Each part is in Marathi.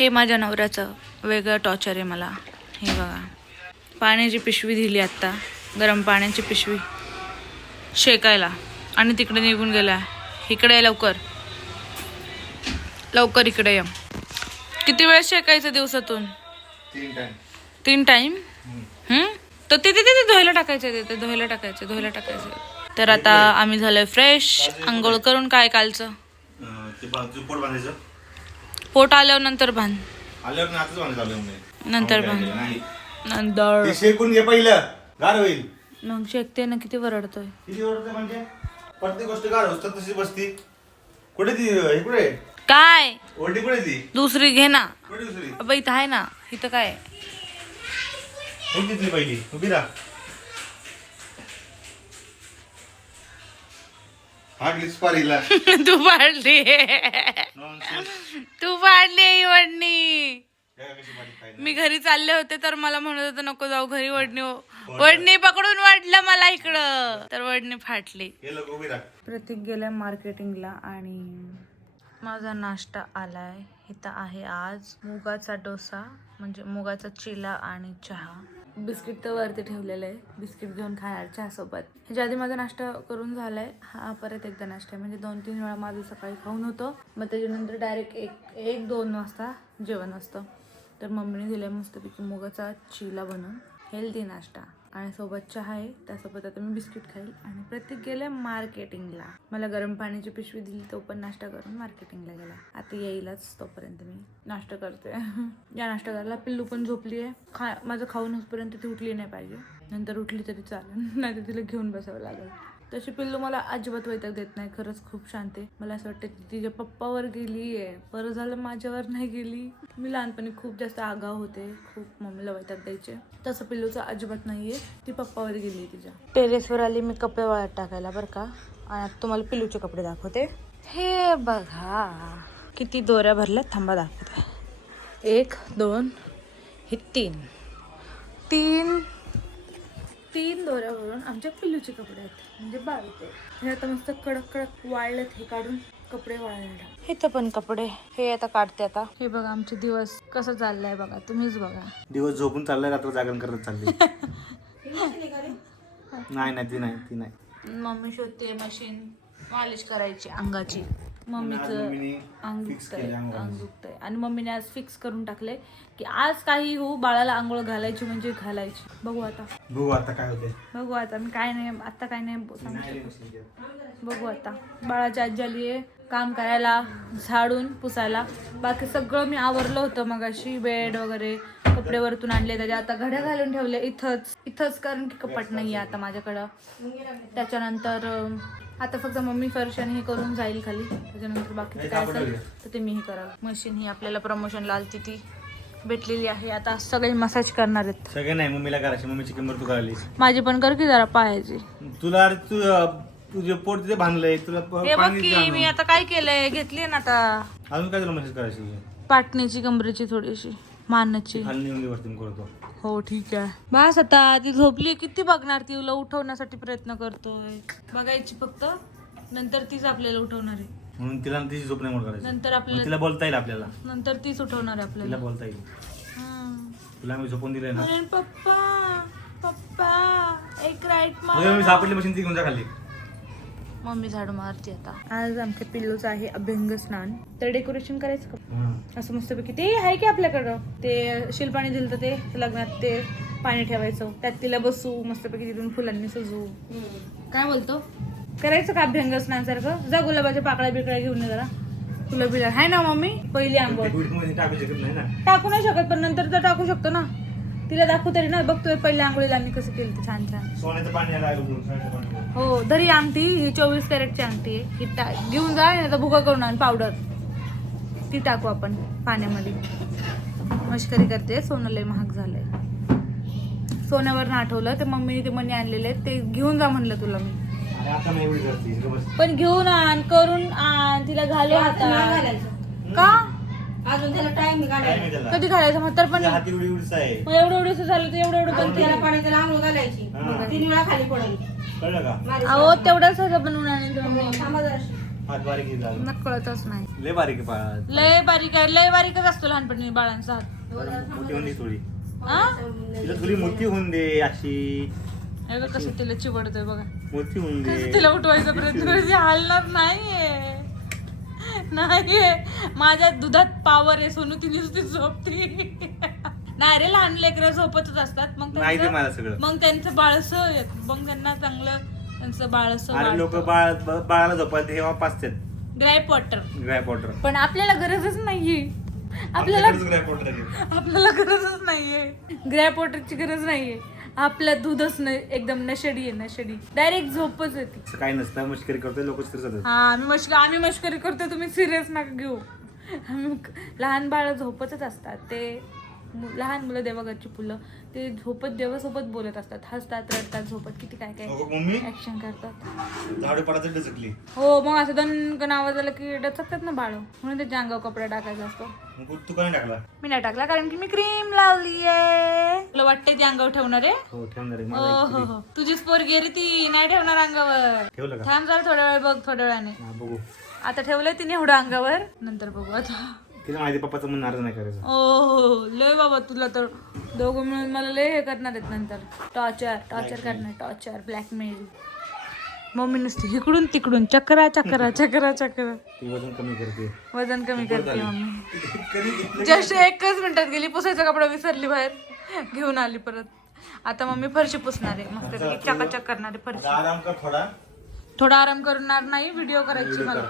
हे माझ्या नवऱ्याचं वेगळं टॉर्चर आहे मला. हे बघा, पाण्याची पिशवी दिली आत्ता, गरम पाण्याची पिशवी शेकायला, आणि तिकडे निघून गेला. इकडे ये लवकर, लवकर इकडे ये. किती वेळ शेकायचं दिवसातून? 3 टाइम. तर ते धुवायला टाकायचं. तर आता आम्ही झालोय फ्रेश, आंघोळ करून. काय कालचं पोट आल्यावर नंतर बांध, नंतर शेकून घे पहिलं, गार होईल. मग शेकते ना. किती वरडतोय म्हणजे प्रत्येक गोष्ट गार होत तशी बसती. कुठे ती? कुठे काय? ओढी कुठे ती? दुसरी घे ना. कुठे दुसरी? अबे इथं आहे ना. इथं काय? तिथली पहिली उभी राहा. हागलीच पारीला. तू पाडली, तू पाडली ही वडणी. मी घरी चालले होते तर मला म्हणत होतं नको जाऊ घरी, वडणी पकडून वाढलं मला इकडं, तर वडणी फाटली. प्रतीक गेलाय मार्केटिंगला आणि माझा नाश्ता आलाय. इथं आहे आज मुगाचा डोसा, म्हणजे मुगाचा चिला आणि चहा. बिस्किट तर वरती ठेवलेलं आहे, बिस्किट घेऊन खाणार चहासोबत. ह्याच्या आधी माझा नाश्ता करून झालाय, हा परत एकदा नाश्ता आहे. म्हणजे 2-3 वेळा माझं सकाळी खाऊन होतं, मग त्याच्यानंतर डायरेक्ट 1-2 वाजता जेवण असतं. तर मम्मीने दिलाय मस्तपैकी मुगाचा चिला बनवून, हेल्दी नाश्ता, आणि सोबत चहा आहे. त्यासोबत आता मी बिस्किट खाईल. आणि प्रत्येक गेलाय मार्केटिंगला. मला गरम पाण्याची पिशवी दिली, तो पण नाश्ता करून मार्केटिंगला गेला. आता येईलच, तोपर्यंत मी नाश्ता करते. या नाश्ता करायला पिल्लू पण झोपली आहे. माझं खाऊन होईपर्यंत ती उठली नाही पाहिजे, नंतर उठली तरी चालेल, नाही तर तिला घेऊन बसावं लागेल. तशी पिल्लू मला अजिबात वैताग देत नाही, खरंच खूप शांत आहे. मला असं वाटतं ती तिच्या पप्पावर गेली आहे, बरं झालं माझ्यावर नाही गेली. मी लहानपणी खूप जास्त आगाव होते, खूप मम्मीला वैताग द्यायचे. तसं पिल्लूचं अजिबात नाहीये, ती पप्पावर गेली तिच्या. टेरेसवर आली मी कपडे वाळत टाकायला बरं का. आणि आता तुम्हाला पिल्लूचे कपडे दाखवते. हे बघा किती दोऱ्या भरल्यात, थांबा दाखवते. 1, 2, हे 3 दोऱ्यावरून आमच्या पिल्लूचे कपडे आहेत, म्हणजे 22. हे आता मस्त कडक वाळलेत, हे काढून कपडे वाळायला. इथं पण कपडे, हे आता काढते. आता हे बघा आमचे दिवस कसं चाललंय बघा, तुम्हीच बघा. दिवस झोपून चाललाय, रात्र जागरण करत चालली. नाही ती नाही. मम्मी शोधते मशीन मालिश करायची अंगाची. मम्मीचं अंग दुखतंय आणि मम्मीने आज फिक्स करून टाकले की आज काही हो बाळाला आंघोळ घालायची म्हणजे घालायची. बघू आता काय होते. बघू आता. मी काय नाही बघू आता. बाळाची आजी आली आहे काम करायला, झाडून पुसायला. बाकी सगळं मी आवरलं होतं मगाशी, बेड वगैरे कपडे वरतून आणले, त्याच्या आता घड्या घालून ठेवले इथंच कारण की कपाट नाही आहे आता माझ्याकडं. त्याच्यानंतर आता फक्त मम्मी फरशाने हे करून जाईल खाली, त्याच्यानंतर बाकीचं काय असेल तर ते मीही करावं. मशीन ही आपल्याला प्रमोशनला आलती, ती भेटलेली आहे. आता सगळे मसाज करणार आहेत. सगळे नाही, मम्मीला करायची. मम्मीची किंमत तू करायली, माझी पण कर की जरा पायाची. तुला तुझे पोट तिथे बांधलंय, तुला मी आता काय केलंय, घेतली ना आता. अजून काय तुला मसाज करायची? पाटणीची, कमरेची, थोडीशी मानाची. करतो. हो ठीक आहे. बस आता ती झोपली, किती बघणार, तिला उठवण्यासाठी प्रयत्न करतोय. बघायची फक्त, नंतर तीच आपल्याला उठवणार आहे. म्हणून तिला तिची झोप नाही करायची. नंतर आपल्याला तिला बोलता येईल, आपल्याला नंतर तीच उठवणार आहे आपल्याला. तिला बोलता येईल. तुला मी झोपून दिलंय ना. पप्पा एक राईट मी सापडली मशीन, ती घेऊन जा खाली. मम्मी झाडू मारते आता. आज आमच्या पिल्लूचं आहे अभ्यंग स्नान. तर डेकोरेशन करायचं का असं मस्तपैकी. ते आहे की आपल्याकडं, ते शिलपाणी दिलं ते लग्नात, ते पाणी ठेवायचं, त्यात तिला बसू मस्तपैकी, तिथून फुलांनी सजू. काय बोलतो, करायचं का अभ्यंग स्नान सारखं? जा गुलाबाच्या पाकळ्या बिकळ्या घेऊन जरा, फुलं बिलं आहे ना मम्मी. पहिली आंघोळ टाकू नाही शकत, पण नंतर तर टाकू शकतो ना. तिला दाखवू तरी ना, बघतोय पहिल्या आंघोळीला आम्ही कसं केलं ते छान सोन्याचं पाणी. हो धरी अंगठी, ही 24 कॅरेटची अंगठी आहे, ही घेऊन जा. आता भुगा करून आण पावडर, ती टाकू आपण पाण्यामध्ये. मस्करी करते, सोनं लय महाग झालंय. सोन्यावरनं आठवलं ते मम्मीने ते मणी आणलेले, ते घेऊन जा म्हणलं तुला मी. पण घेऊन आण, करून आण, तिला घालू हातात. का अजून त्याला टाइम घालायचा. कधी घालायचं म्हातार पण एवढं झालं तर एवढं पण त्याला पाण्यात आंघोळ घालायची, 3 वेळा खाली पडेल. अहो तेवढंच बनवून आणायचं. थांबा जरा. हात बारीक झाला. मला कळतच नाही. लय बारीक आहे बाळ. लय बारीक आहे, लय बारीकच असतो लहानपणी बाळांचा हात. मोठी होऊन दे थोडी. हा तिला थोडी मोठी होऊन दे अशी. हे बघ कसं तिला चिवडतोय बघा. मोठी होऊन कसं दे. तिला उठवायचा प्रयत्न करायची, हालणार नाहीये. नाहीये माझ्या दुधात पावर आहे. सोनू ती नुसती झोपती. नाही रे, लहान लेकरं झोपतच असतात. मग नाही ते मला सगळं. मग त्यांचं बाळस मग त्यांना चांगलं त्यांचं बाळस. अरे लोक बाळाला झोपायला तेव्हा पाचतात. Gripe water. Gripe water. पण आपल्याला गरजच नाहीये. आपल्याला गरजच नाहीये ग्रॅप वॉटरची, गरज नाहीये. आपलं दूधच नाही, एकदम नशेडी आहे, नशेडी. डायरेक्ट झोपच येते. काही नसतं, मस्करी करतोय लोक सिरियस. हा आम्ही मस्करी करतो, तुम्ही सिरियस नका घेऊ. लहान बाळ झोपतच असतात. ते लहान मुलं देवाघरची फुलं, ते झोपत देवासोबत बोलत असतात, हसतात, रडतात, झोपत किती काय काय ऍक्शन करतात. झाडू पडायचं डचकली. हो, मग असं दोन आवाज आला की डचकतात ना बाळ, म्हणून ते अंगावर कपडा टाकायचा असतो. तू काय टाकला? मी नाही टाकला, कारण की मी क्रीम लावली आहे. तुला वाटतंय ती अंगावर ठेवणार आहे? हो ठेवणार आहे. हो हो, तुझीच पोरगी रे ती, नाही ठेवणार अंगावर. ठेवलं का? थांब जरा थोड्या वेळ बघ, थोड्या वेळाने. बघू. आता ठेवलंय तिने एवढं अंगावर, नंतर बघू आता. तिला माहिती पप्पाचं मन नाराज नाही करायचं. ओ लय बाबा, तुला तर दोघं मिळून मला लय हे करणार आहेत नंतर. टॉर्चर करणार, टॉर्चर, ब्लॅकमेल. मम्मी नुसती इकडून तिकडून चक्रा. ती वजन कमी करते. वजन कमी करते मम्मी. जस्ट 1 मिनिटात गेली, पुसायचा कपडा विसरली बाहेर, घेऊन आली परत. आता मम्मी फरशी पुसणार आहे, मस्त चकाचक करणार आहे फरशी. आराम कर थोडा आराम करणार नाही, व्हिडिओ करायची मला.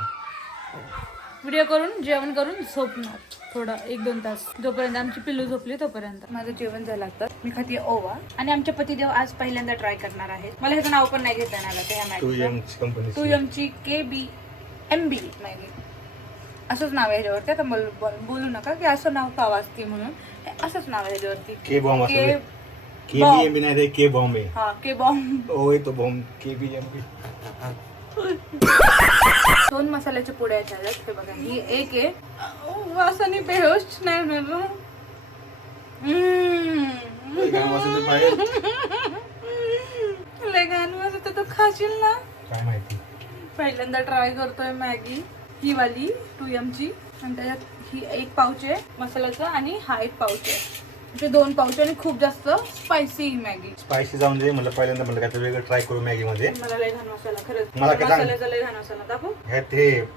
व्हिडिओ करून जेवण करून झोपणार थोडं 1-2 तास, जोपर्यंत आमची पिल्लू झोपली तोपर्यंत. माझं जेवण झालं तर मी खाते ओवा. आणि आमचे पतिदेव आज पहिल्यांदा ट्राय करणार आहेत. मला ह्याचं नाव पण नाही घेता येणार आता. 2Mची KBMB मॅगी असंच नाव आहे ह्याच्यावरती. आता मला बोलू नका की असं नाव का वाजते म्हणून, असंच नाव आहे ह्याच्यावरती. के बॉम्ब नाही रे, के बॉम्ब आहे. हा, के बॉम्ब. ओय तो बॉम्ब KBMB. 2 मसाल्याच्या पुड्या आहेत. हे बघा, ही एक आहे. वासाने बेहोश नाही होणार. लय घाण वास येतो, खाशील ना? काय माहिती. पहिल्यांदा ट्राय करतोय मॅगी ही वाली 2Mची. आणि त्याच्यात ही 1 पाऊच आहे मसाल्याचा आणि हा 1 पाऊच आहे. ते 2 पाऊच आणि खूप जास्त स्पायसी मॅगी. स्पायसी जाऊन दे, मला पहिल्यांदा म्हणलं काय वेगळं ट्राय करू मॅगी मध्ये. मला लय घाण मसाला, खरंच मला काय सांग? मसाल्याचा लय घाण मसाला दाखव.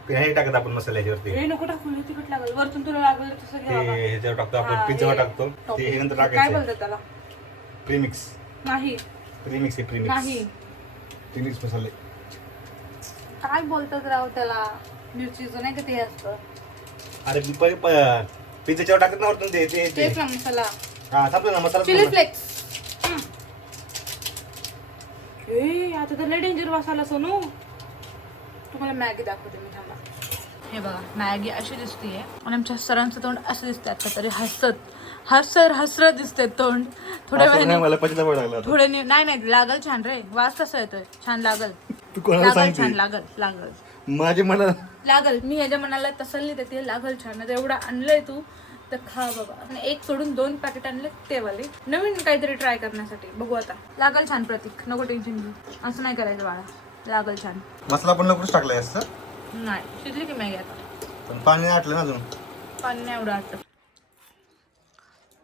हे टाकत आपण मसाल्यावरती. हे नको टाकू, लय तिखट लागेल. वरतून तुला लागलं तसं घ्या बाबा. ह्याच्यावर टाकतो आपण, पिझ्झावर टाकतो. ते हे नंतर काय टाकायचं. बोलतात त्याला? प्रीमिक्स. नाही नाही, प्रीमिक्स मसाले. काय बोलतात राव त्याला? मिरचीचं नाही का ते असतं. अरे पिझ्झाच्यावर टाकत ना वरतून ते तेच ना मसाला. हा संपलं ना मसाला. Chilli flakes. आता तर लय डेंजर वासाला सोनू. तुम्हाला मॅगी दाखवते मी, थांबा. हे बघा, मॅगी अशी दिसतीये आणि आमच्या सरांचं तोंड असं दिसतंय आता तरी. हसरत दिसतंय तोंड. थोड्या वेळाने मला पचला पड लागला. थोडे नाही लागल छान रे. वास तसा येतोय, छान लागल. तू कोणाला सांगते? छान लागल माझे मला लागल. मी ह्याच्या मनाला तसल्ली देते, लागल छान. आता एवढं आणलंय तू तर खा बाबा. आणि 1 सोडून 2 पॅकेट आणले ते वाले, नवीन काहीतरी ट्राय करण्यासाठी. बघू आता. लागल छान प्रतीक, नको टेन्शन घेऊ. असं नाही करायचं बाळा, लागल छान. मसाला पण लवकरच टाकलाय असं. नाही शिजली की मॅगी आता. पण पाणी नाही आटलं ना अजून. पाणी नाही एवढं आता.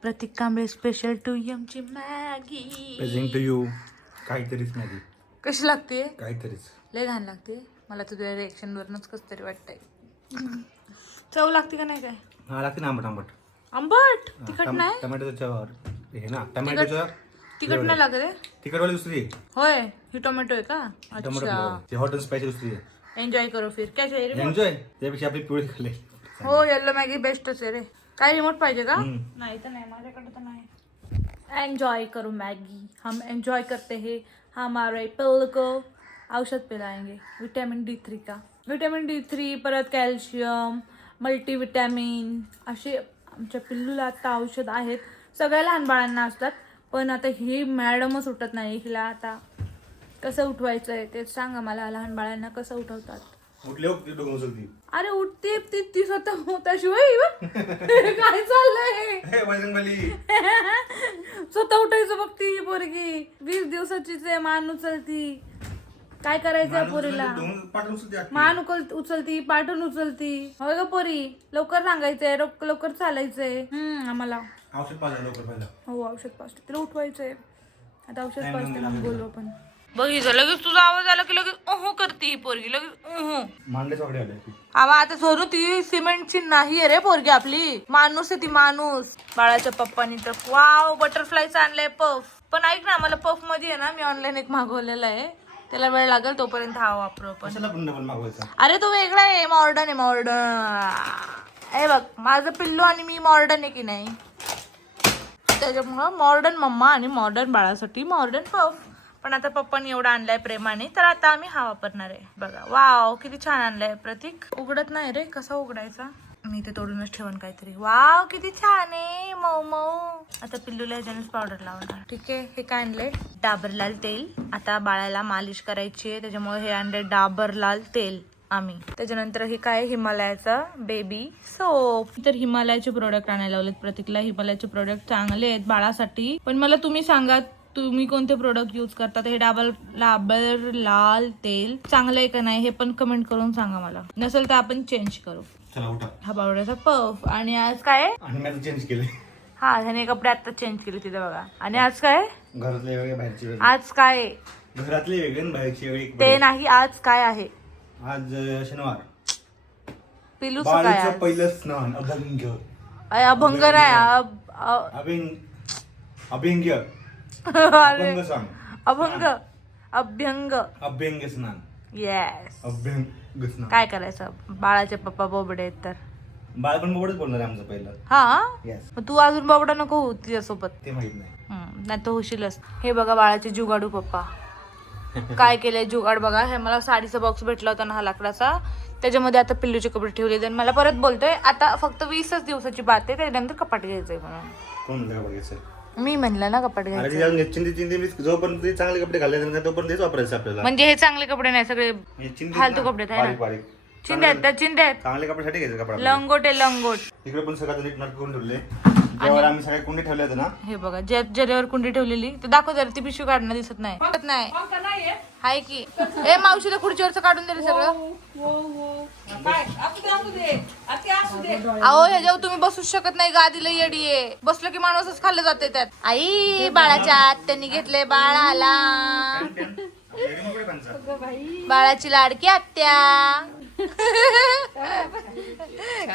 प्रतीक कांबळे स्पेशल 2Mची मॅगी. Present to you. काहीतरीच मॅगी. कशी लागते? काहीतरीच लय घाण लागते. मला तुझ्या रिएक्शन वरनच कसं तरी वाटतंय. चव लागते का नाही? काय हा लागते ना, आंबट. आंबट तिखट नाही? टमॅटोच्या हे ना, टमॅटोच्या तिखट नाही लागत. तिखटवाली दुसरी. होय, ही टोमॅटो आहे का? टोमॅटो अच्छा, हॉट अँड स्पायसी दुसरी आहे. एन्जॉय करो फिर. काय रे? एन्जॉय. त्यापेक्षा आपली पिवळी खाल्ली. हो, येल्लो मॅगी बेस्टच आहे रे. काय रिमोट पाहिजे का? नाही तर नाही, माझ्याकडे तर नाही. एन्जॉय करो मॅगी. हम एन्जॉय करते हैं. हमारे पिल्लू को औषध पिलाएंगे विटामिन D3 का. विटामिन D3 परत कॅल्शियम, मल्टीविटॅमिन असे आमच्या पिल्लूला आता औषध आहेत. सगळ्या लहान बाळांना असतात, पण आता ही मॅडमच उठत नाही. हिला आता कसं उठवायचं आहे ते सांगा मला. लहान बाळांना कसं उठवतात? अरे उठते ती स्वतः होताशिवाय काय चाललंय? स्वतः उठायचं बघ ती पोरगी. 20 दिवसाचीच आहे, मान उचलती. काय करायचंय पोरीला पाठवून सुद्धा मान उचलती पाठून उचलती होय ग पोरी लवकर सांगायचंय लवकर चालायचंय आम्हाला औषध पाहिजे लवकर पहिला. हो औषध पाजते तिला उठवायचंय आता औषध पाजते मग बोलू आपण बघितलं लगेच तुझा आवाज आला की लगेच ओहो करते ही पोरगी लगेच ओहो मांडलेच वगैरे आले. आवा आता सोनू ती सिमेंटची नाही रे पोरगी आपली माणूस आहे ती माणूस. बाळाच्या पप्पानी तर वाव बटरफ्लायच आणलंय पफ. पण ऐक ना मला पफ मध्ये आहे ना मी ऑनलाईन एक मागवलेला आहे त्याला वेळ लागेल तोपर्यंत हा वापरू आपण. कशाला पण डबल मागवायचा. अरे तो वेगळा आहे मॉडर्न आहे बघ माझं पिल्लू आणि मी मॉडर्न आहे की नाही त्याच्यामुळं मॉडर्न मम्मा आणि मॉडर्न बाळासाठी मॉडर्न पफ. पण आता पप्पानी एवढा आणलाय प्रेमाने तर आता आम्ही हा वापरणार आहे. बघा वाव किती छान आणलाय प्रतीक. उघडत नाही रे कसा उघडायचा मी ते तोडूनच ठेवून काहीतरी. वाव किती छान आहे मऊ मऊ. आता पिल्लूला ह्याच्यानेच पावडर लावणार. ठीक आहे हे काय आणलंय डाबर लाल तेल. आता बाळाला मालिश करायची आहे त्याच्यामुळे हे आणलंय डाबर लाल तेल आम्ही. त्याच्यानंतर हे काय हिमालयाचा बेबी सोप. तर हिमालयाचे प्रोडक्ट आणायला लावलेत प्रतीकला. हिमालयाचे प्रोडक्ट चांगले आहेत बाळासाठी. पण मला तुम्ही सांगा तुम्ही कोणते प्रोडक्ट यूज करतात. हे डाबर लाल तेल चांगलं आहे का नाही हे पण कमेंट करून सांगा मला. नसेल तर आपण चेंज करू. चला उठा. हा पावडरचा पफ. आणि आज काय आहे? आणि मी आता चेंज केले. हा त्याने कपडे आता चेंज केले तिथे बघा. आणि आज काय घरातले वेगळे बाहेरचे वेगळे. आज काय आहे? घरातले वेगळे आणि बाहेरचे वेगळे. ते नाही आज काय आहे? आज शनिवार. पिलूचं काय बाळाचं आहे? पहिलं स्नान अभंग. अभंग नाही अभ्यंग अरे अभंग सांग. अभ्यंग स्नान. येस. अभ्यंग स्नान. काय करायचं बाळाचे पप्पा बोबडे आहेत तर. बाळ पण बोबडच बोलणार आहे आमचं पहिलं. हा येस. मग तू अजून बोबडा नको हो तिच्यासोबत. ते माहित नाही. नाही तर होशीलच. हे बघा बाळाचे जुगाडू पप्पा काय केलंय जुगाड बघा. हे मला साडीचा बॉक्स भेटला होता ना हा लाकडाचा त्याच्यामध्ये आता पिल्लूचे कपडे ठेवले. आणि मला परत बोलतोय आता फक्त 20च दिवसाची बात आहे त्याच्यानंतर कपाट घ्यायचंय म्हणून. कोण बघायचं मी म्हणलं ना कपाट घ्यायचं. अरे चिंदी जोपर्यंत ते चांगले कपडे घालायचे तोपर्यंत तेच वापरायचं आपल्याला. म्हणजे हे चांगले कपडे नाही सगळे फालतू कपडे आहेत बारीक बारीक चिंध्यात चिंध्यात चांगले कपड्यासाठी घ्यायचं कपडा. लंगोट आहे लंगोट. तिकडे पण सगळं नीट नाट करून ठेवले. जेव्हा आम्ही सगळे कुंडी ठेवले होते ना हे बघा ज्याच्यावर कुंडी ठेवलेली तर दाखव जरा ती पिशवी काढणं दिसत नाही. हाय की ए मावशीला खुर्चीवरचं काढून दिलं सगळं. अहो ह्याच्यावर तुम्ही बसूच शकत नाही गादीला येडी आहे. बसलं की माणूसच खाल्लं जाते त्यात. आई बाळाच्या आत्यानी घेतले बाळाला. बाळाची लाडकी आत्या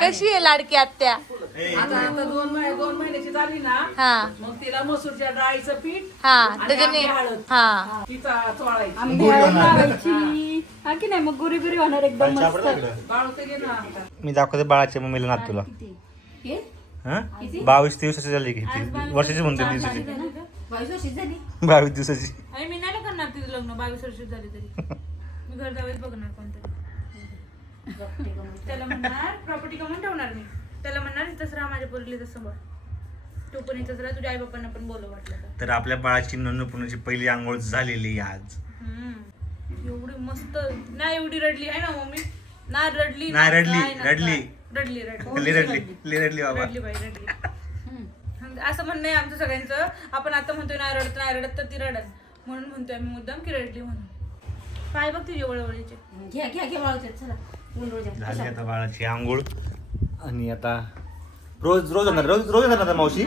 कशी आहे लाडकी आत्या? आता 2 महिन्याची झाली ना हा मग तिला मसूरच्या डाळीचं पीठ हा त्याच्याने हा तिचा चोळायची गुढी होणार. की नाही मग गुरी गुरी होणार एकदम बाळाच्या आपण इकडं. बाळूते घे ना मी दाखवते बाळाच्या मम्मीला नात तुला. हे? 22 दिवसाची झाली की वर्षाची म्हणते दिवसाची. 22 वर्षी झाली 22 दिवसाची. आणि मी नाही करणार तिचं लग्न 22 वर्ष झाली तरी. मी घर जावेच बघणार कोणतरी. त्याला म्हणणार प्रॉपर्टी कमवून ठेवणार मी. त्याला म्हणणार इथंच राहा माझ्या पोरीला तसं बघ तू पण इथंच राहा तुझ्या आई बापांना पण बोलव वाटलं तर आपल्या बाळाची नन्नपूर्णाची पहिली आंघोळ झालेली आज. एवढी मस्त नाही एवढी रडली आहे ना मम्मी ना रडली नाही ना रडली काय ना रडली काय. रडली रडली बाबा. रडली बाई रडली. असं म्हणणं आहे आमचं सगळ्यांचं. आपण आता म्हणतोय नाही रडत तर ती रडत म्हणून म्हणतोय आम्ही मुद्दाम की रडली म्हणून. पाय बघ तुझे वळवळीचे. घ्या बाळूचे चला झाली आता बाळाची आंघोळ. आणि आता रोज येणार मावशी.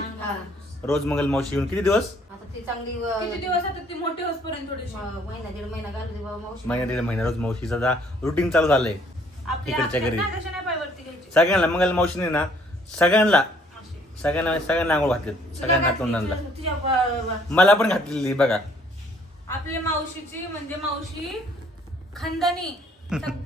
रोज मंगल मावशी येऊन किती दिवस? आता ती चांगली किती दिवस आता ती मोठी होसपर्यंत थोडीशी महिना 1.5 महिना घालू दे बाबा मावशी. महिना 1.5 महिना रोज मावशीचा आता रुटीन चालू झालंय आपल्या तिकडच्या घरी. कशा नाही पायवरती घ्यायची सगळ्यांना मंगल मावशीने ना सगळ्यांना आंघोळ घातली. सगळ्यांना तोंडांना मला पण घातलेली बघा. आपल्या मावशीची म्हणजे मावशी खानदानी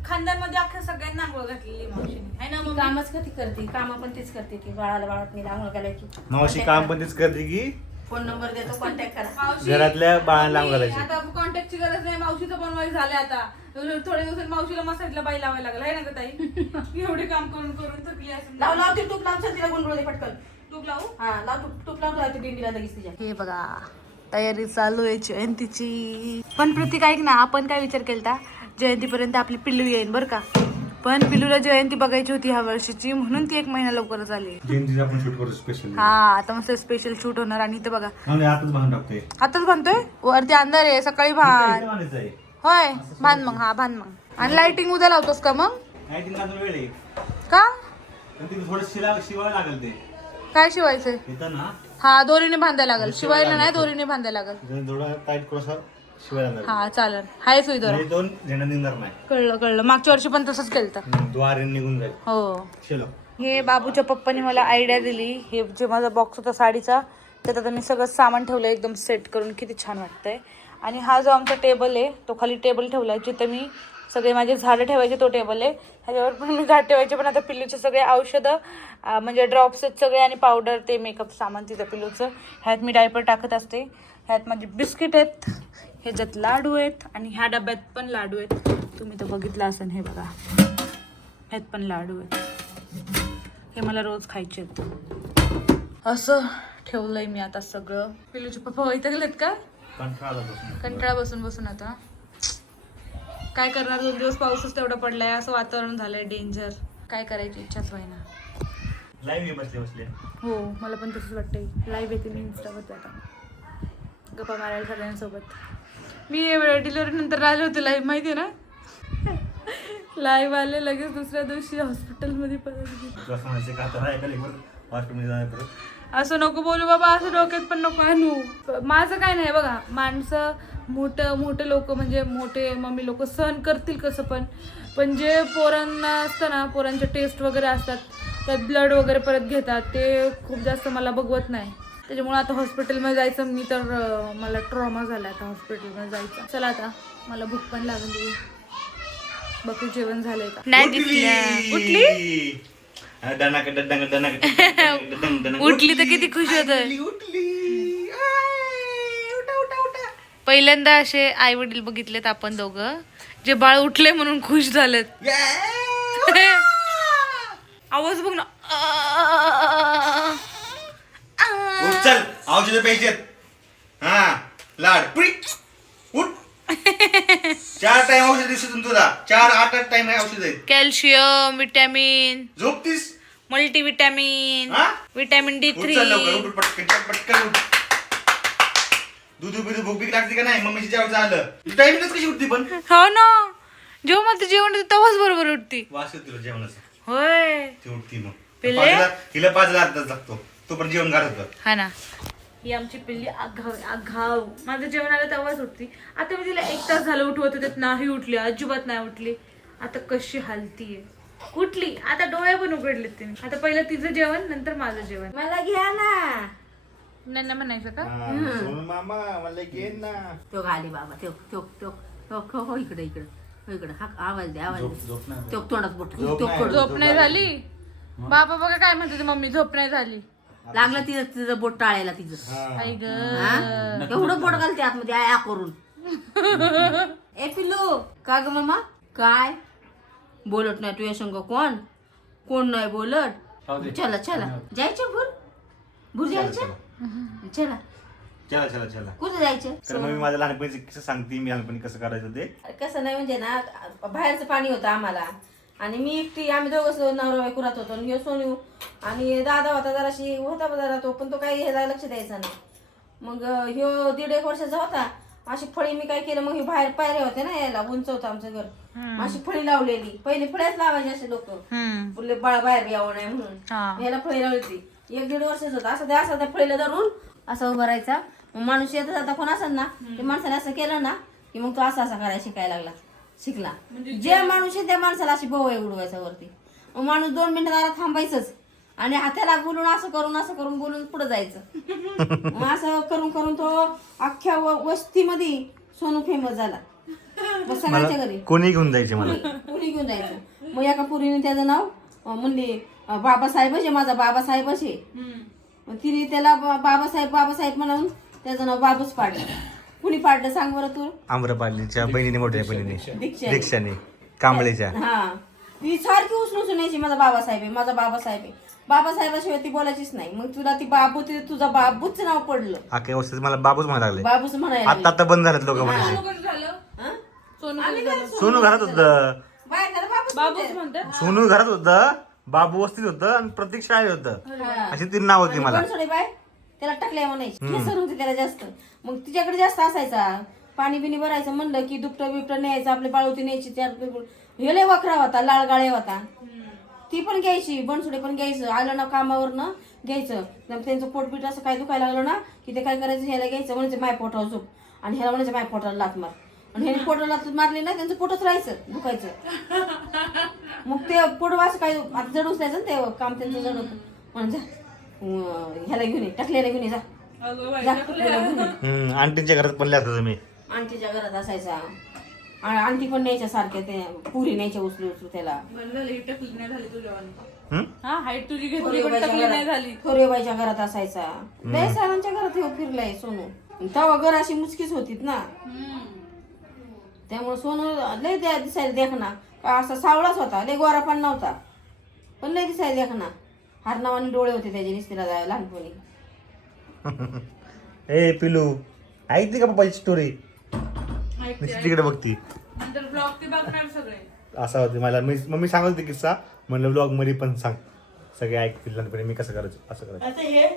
खानदानमध्ये अख्ख्या सगळ्यांना आंघोळ घातलेली मावशीने आहे ना. मग कामच कधी करते काम पण तीच करते की बाळात मी आंघोळ घालायची. मावशी काम पण तेच करते की फोन नंबर देतो कॉन्टॅक्ट करा. मावशी घरातल्या बाळांना आंघोळ घालायची. आता कॉन्टॅक्टची गरज नाही. मावशीचं पण वय झालंय आता. थोड्या दिवसात मावशीला मसाजला बाई लावायला लागला आहे ना ग ताई. एवढे काम करून करून थकली असं. लाव ते तूप लावून तिला गुंडळू दे पटकन. तूप लावू हा लाव तूप लावतो दिंडीला लगेच तिच्या. हे बघा तयारी चालू आहे जयंतीची. पण प्रतीक ऐक ना आपण काय विचार केलता जयंतीपर्यंत आपली पिल्लू येईल बरं का. पण पिल्लूला जयंती बघायची होती ह्या वर्षीची म्हणून ती 1 महिना लवकरच आली. जयंतीचं आपण शूट करू स्पेशल. हा आता मस्त स्पेशल शूट होणार. आणि इथं बघा आताच बांधून टाकतोय. आताच बांधतोय वरती अंधार आहे सकाळी भान. होय बांध मग, हा बांध मग. आणि लाइटिंग उद्या लावतोस का मग? नाही तीन अजून वेळ आहे का? पण तिथे थोडं शिवायला लागेल ते काय शिवायचंय? इथं ना हा दोरीने बांधायला लागेल, शिवायला नाही दोरीने बांधायला लागेल. इथं थोडं टाईट करून शिवायला लागेल. हा चालेल, हाय सुईदोरा. म्हणजे दोन झेंडा निघणार नाही. कळलं. मागच्या वर्षी पण तसंच केलं. द्वारे निघून जाईल. हो. चलो. हे बाबूच्या पप्पानी मला आयडिया दिली. हे जे माझा बॉक्स होता साडीचा, त्यात आता मी सगळं सामान ठेवलं एकदम सेट करून. किती छान वाटतंय. आणि हा जो आमचा टेबल आहे तो खाली टेबल ठेवला आहे, जिथं मी सगळे माझे झाडं ठेवायचे तो टेबल आहे. ह्याच्यावर पण मी झाड ठेवायचे, पण आता पिल्लूचे सगळे औषधं म्हणजे ड्रॉप्स आहेत सगळे आणि पावडर ते मेकअप सामान तिथं पिल्लूचं. ह्यात मी डायपर टाकत असते. ह्यात माझे बिस्किट आहेत, ह्याच्यात लाडू आहेत आणि ह्या डब्यात पण लाडू आहेत. तुम्ही तर बघितलं असेल, हे बघा ह्यात पण लाडू आहेत. हे मला रोज खायचे आहेत. असं ठेवलंय मी आता सगळं. पिल्लूचे पप्पा वैतागलेत का? कंटाळा बसून आता काय करणार. 2 दिवस पाऊसच तेवढा पडलाय, असं वातावरण झालंय डेंजर. काय करायची इच्छाच व्हायना. लाईव्ह बसले हो मला पण तसंच वाटतंय. लाईव्ह येते मी इंस्टावरती आता गप्पा मारायला सगळ्यांसोबत. मी डिलिव्हरी नंतर आले होते लाईव्ह, माहिती आहे ना. लाईव्ह आले लगेच दुसऱ्या दिवशी हॉस्पिटलमध्ये परत. असं नको बोलू बाबा, असं डोक्यात पण नको आणू. माझं काय नाही बघा, माणसं मोठे लोक म्हणजे मोठे मम्मी लोक सहन करतील कसं पण जे पोरांना असतं ना, पोरांचे टेस्ट वगैरे असतात, त्यात ब्लड वगैरे परत घेतात, ते खूप जास्त मला बघवत नाही. त्याच्यामुळे आता हॉस्पिटलमध्ये जायचं, मी तर मला ट्रॉमा झाला आता हॉस्पिटलमध्ये जायचं. चला आता मला भूक पण लागली. बघू जेवण झालंय का नाही. दिसल्या उठली उठली तर किती खुश होत. पहिल्यांदा असे आई वडील बघितलेत आपण दोघं, जे बाळ उठले म्हणून खुश झालेत. आवाज बघ ना. चल औषध पाहिजे. हा लाड उठ. 4 टाइम औषध दिवसातून तुझा 4-8 टाइम आहे औषध आहेत. कॅल्शियम, विटॅमिन, झोपतीस, मल्टीविटॅमिन, विटॅमिन D3. पटकन उठ. दूध भूक बीक लागते का नाही? मम्मीची जेवायचं आलं टाइमच कशी उठती पण. हो ना, जेव्हा मला जेवण येतं तेव्हाच बरोबर उठती. वास येतो तुला जेवणाचा. होय ती उठती मग. पिल्ले? तिला 5 तास लागतो, तो पण जेवण घालत होता. हा ना. ही आमची पिल्ली आघाव. माझं जेवण आलं तेव्हाच उठती. आता मी तिला 1 तास झालं उठवत होते, नाही उठली, अजिबात नाही उठली. आता कशी हालतीये. उठली, आता डोळे पण उघडलेत तिने. आता पहिलं तिचं जेवण, नंतर माझं जेवण. मला घ्या ना. नाही म्हणायचं का? मामा मला घे ना. तो घाली बाबा, तो इकडे हा आवाज दे. तो तोंडात बोट. झोप नाही झाली. बाबा बघा काय म्हणते मम्मी, झोप नाही झाली. लागलं तिचं बोट टाळायला तिचं. आई ग. एवढं बोट घालते आतमध्ये आया करून. ए पिल्लू का ग मामा काय बोलत नाही तुझ्या संग? कोण नाही बोलत? चला जायचं भूर जायचं. चला कुठं जायचं? तर मग मी माझ्या लहानपणीचं किस्सा सांगते. मी लहानपणी कसं करायचं ते. कसं नाही म्हणजे ना, बाहेरचं पाणी होतं आम्हाला आणि मी एकटी, आम्ही दोघं नवरा बायको राहत होतो. आणि हे सोनू आणि दादा होता, जराशी होता जरा तो, पण तो काही ह्याला लक्ष द्यायचा नाही. मग ह्यो 1.5-1 वर्षाचा होता. अशी फळी मी काय केलं, मग हे बाहेर पायऱ्या होते ना, यायला उंच होतं आमचं घर. अशी फळी लावलेली. पहिले फळ्याच लावायचे असे लोक, बाळ बाहेर यावं नाही म्हणून. याला फळी लावली होती. 1-1.5 वर्षाचा होता. असं त्या फळीला धरून असं उभं राहायचा. मग माणूस येत जाता कोण असेल ना, ते माणसाने असं केलं ना की मग तो असा करायला शिकायला शिकला. जे माणूस आहे त्या माणसाला अशी बोवाय उडवायचा वरती. मग माणूस 2 मिनिटं जरा थांबायचंच आणि हाताला बोलून असं करून बोलून पुढे जायचं. मग असं करून तो अख्ख्या वस्तीमध्ये सोनू फेमस झाला. मग सगळ्यांच्या घरी कोणी घेऊन जायचे मला. पुरी घेऊन जायचं. मग एका पुरीने त्याचं नाव म्हणली बाबासाहेब आहे, माझा बाबासाहेब असे. तिने त्याला बाबासाहेब म्हणून त्याचं नाव बाबूच पाडलं. कुणी पाडलं सांग बरं तू? आम्रपालीच्या बहिणीने, मोठ्या बहिणीने, दीक्षाने, कांबळेच्या. हा, ती सारखी उचलून यायची, माझा बाबासाहेब आहे. बाबासाहेबाशिवाय ती बोलायचीच नाही. मग तुला ती तुझा बाबूच नाव पडलं. अख्या वर्षात मला बाबूच म्हणायला लागले. बाबूच म्हणायला आता बंद झालेत लोक म्हणायचे. सोनू घरात होतं. बाबूच म्हणतात. सोनू घरात होतं, बाबू वस्तीत होतं आणि प्रतीक शाळेत होतं. अशी 3 नाव होती मला. त्याला टाकल्या म्हणायची. केसर होती त्याला जास्त. मग तिच्याकडे जास्त असायचा. पाणी बिणी भरायचं म्हणलं की दुपटं बिपटं न्यायचं, आपली बाळूती न्यायची, त्यात हे लय वखरा होता, लाल गाळे होता, ती पण घ्यायची, बनसुडे पण घ्यायचं. आलं ना कामावर ना घ्यायचं. त्यांचं पोटपीठ असं काय दुखायला लागलं ना की ते काय करायचं, ह्याला घ्यायचं, म्हणायचं माय पोटावर झोप, आणि ह्याला म्हणायचं माय पोटाला लात मार, आणि ह्याने पोटाला लात मारली ना त्यांचं पोटच राहायचं दुखायचं. मग ते पोट असं काय आता जड उचलायचं ना ते काम त्यांचं जड होतं. म्हणून जा ह्याला घेऊन ये, टाकलेला घेऊन ये, जा जा टाकलेला घेऊन ये. आंटीच्या घरात पडले आता तुम्ही. आंटीच्या घरात असायचा, आंटी पण न्यायच्या सारख्या, ते पुरी न्यायच्या उचलू उचलू त्याला. हाईट तुझी घेतली पण टकली नाही झाली. थोरेबाईच्या घरात असायचा, लय सरांच्या घरात हे फिरलाय सोनू. तेव्हा घर अशी मुचकीच होतीत ना, त्यामुळे सोनू लय दिसायला देखना, असा सावळाच होता, लय गोरा पण नव्हता, पण लय दिसायला देखना. हरणावानी डोळे होते त्याचे निस्तीला जायला लहानपणी. ए पिलू, ऐकते का पप्पाची स्टोरी? तिकडे बघती. नंतर ब्लॉग ते बघणार सगळे. असा होते मला मम्मी सांगत होती किस्सा, म्हणलं ब्लॉग मध्ये पण सांग, सगळे ऐकतील लहानपणी मी कसं करायचं असं करायचं. आता हे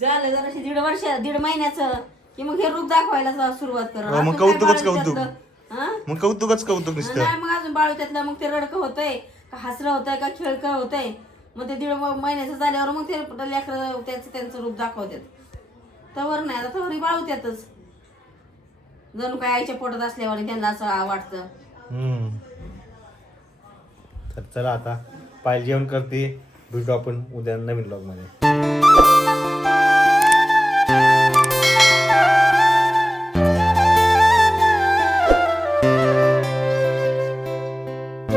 झालं जराशी 1.5 महिन्याचं की मग हे रूप दाखवायला सुरुवात करा. मग कौतुकच कौतुक, मग कौतुकच कौतुक नुसतं. नाही मग अजून बाळू त्यातलं मग ते रडकं होतंय का हसरं होतंय का खेळकं होतंय. मग ते 1.5 महिन्याचं झाल्यावर मग ते लेकरं त्यांचं रूप दाखवतात. तवर नाही, आता तवरी बाळू त्यातच जणू काय आईच्या पोटात असल्यावर त्यांना असं वाटतं. तर चला आता पाय जेवण करते, भेटू आपण उद्या नवीन ब्लॉग मध्ये.